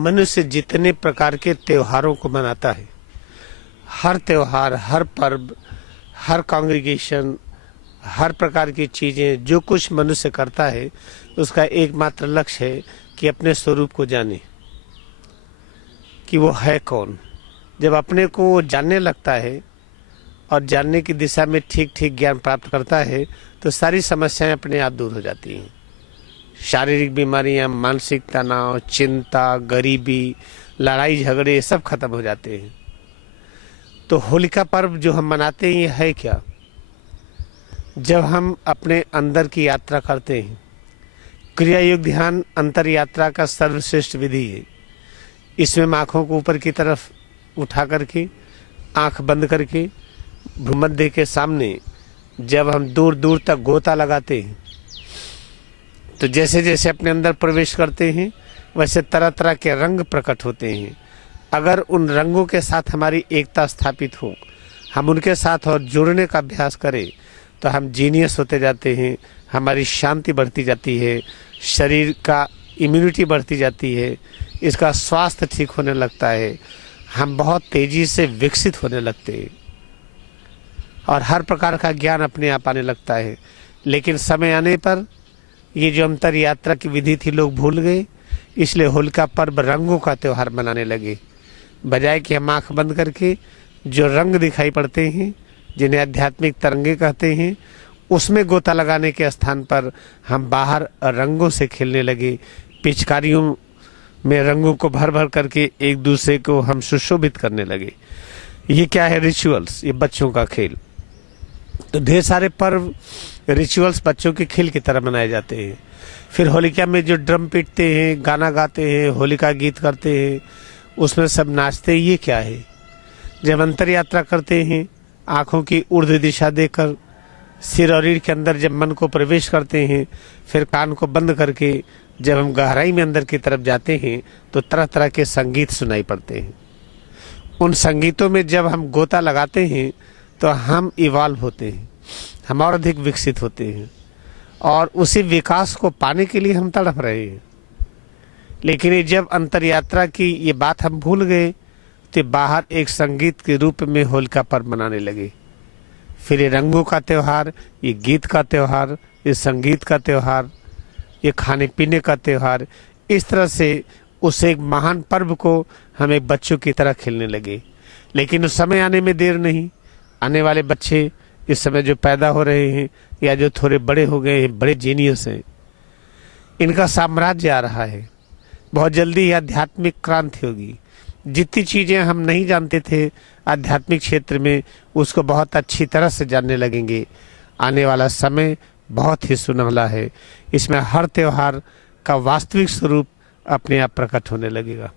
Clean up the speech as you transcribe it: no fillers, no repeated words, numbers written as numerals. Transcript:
मनुष्य जितने प्रकार के त्योहारों को मनाता है, हर त्योहार, हर पर्व, हर कांग्रीगेशन, हर प्रकार की चीजें जो कुछ मनुष्य करता है, उसका एकमात्र लक्ष्य है कि अपने स्वरूप को जाने कि वो है कौन। जब अपने को वो जानने लगता है और जानने की दिशा में ठीक ठीक ज्ञान प्राप्त करता है, तो सारी समस्याएं अपने आप दूर हो जाती हैं। शारीरिक बीमारियां, मानसिक तनाव, चिंता, गरीबी, लड़ाई झगड़े सब खत्म हो जाते हैं। तो होलिका पर्व जो हम मनाते हैं, ये है क्या? जब हम अपने अंदर की यात्रा करते हैं, क्रिया योग ध्यान अंतर यात्रा का सर्वश्रेष्ठ विधि है। इसमें हम आँखों को ऊपर की तरफ उठा करके, आँख बंद करके, भूमध्य के सामने जब हम दूर दूर तक गोता लगाते हैं, तो जैसे जैसे अपने अंदर प्रवेश करते हैं, वैसे तरह तरह के रंग प्रकट होते हैं। अगर उन रंगों के साथ हमारी एकता स्थापित हो, हम उनके साथ और जुड़ने का अभ्यास करें, तो हम जीनियस होते जाते हैं, हमारी शांति बढ़ती जाती है, शरीर का इम्यूनिटी बढ़ती जाती है, इसका स्वास्थ्य ठीक होने लगता है, हम बहुत तेजी से विकसित होने लगते हैं और हर प्रकार का ज्ञान अपने आप आने लगता है। लेकिन समय आने पर ये जो अंतर यात्रा की विधि थी, लोग भूल गए। इसलिए होलिका पर्व रंगों का त्योहार मनाने लगे, बजाय कि हम आँख बंद करके जो रंग दिखाई पड़ते हैं, जिन्हें आध्यात्मिक तरंगे कहते हैं, उसमें गोता लगाने के स्थान पर हम बाहर रंगों से खेलने लगे। पिचकारियों में रंगों को भर भर करके एक दूसरे को हम सुशोभित करने लगे। ये क्या है? रिचुअल्स, ये बच्चों का खेल। तो ढेर सारे पर्व रिचुअल्स बच्चों के खेल की तरह मनाए जाते हैं। फिर होलिका में जो ड्रम पीटते हैं, गाना गाते हैं, होलिका गीत करते हैं, उसमें सब नाचते हैं। ये क्या है? जब अंतर यात्रा करते हैं, आँखों की ऊर्ध्व दिशा देकर सिर और रीढ़ के अंदर जब मन को प्रवेश करते हैं, फिर कान को बंद करके जब हम गहराई में अंदर की तरफ जाते हैं, तो तरह तरह के संगीत सुनाई पड़ते हैं। उन संगीतों में जब हम गोता लगाते हैं, तो हम इवॉल्व होते हैं, हम और अधिक विकसित होते हैं और उसी विकास को पाने के लिए हम तड़प रहे हैं। लेकिन ये जब अंतर यात्रा की ये बात हम भूल गए, तो बाहर एक संगीत के रूप में होलिका पर्व मनाने लगे। फिर ये रंगों का त्योहार, ये गीत का त्योहार, ये संगीत का त्योहार, ये खाने पीने का त्योहार, इस तरह से उस एक महान पर्व को हम एक बच्चों की तरह खेलने लगे। लेकिन उस समय आने में देर नहीं। आने वाले बच्चे इस समय जो पैदा हो रहे हैं या जो थोड़े बड़े हो गए हैं, बड़े जीनियस हैं, इनका साम्राज्य आ रहा है। बहुत जल्दी ही आध्यात्मिक क्रांति होगी। जितनी चीज़ें हम नहीं जानते थे आध्यात्मिक क्षेत्र में, उसको बहुत अच्छी तरह से जानने लगेंगे। आने वाला समय बहुत ही सुनहला है। इसमें हर त्योहार का वास्तविक स्वरूप अपने आप प्रकट होने लगेगा।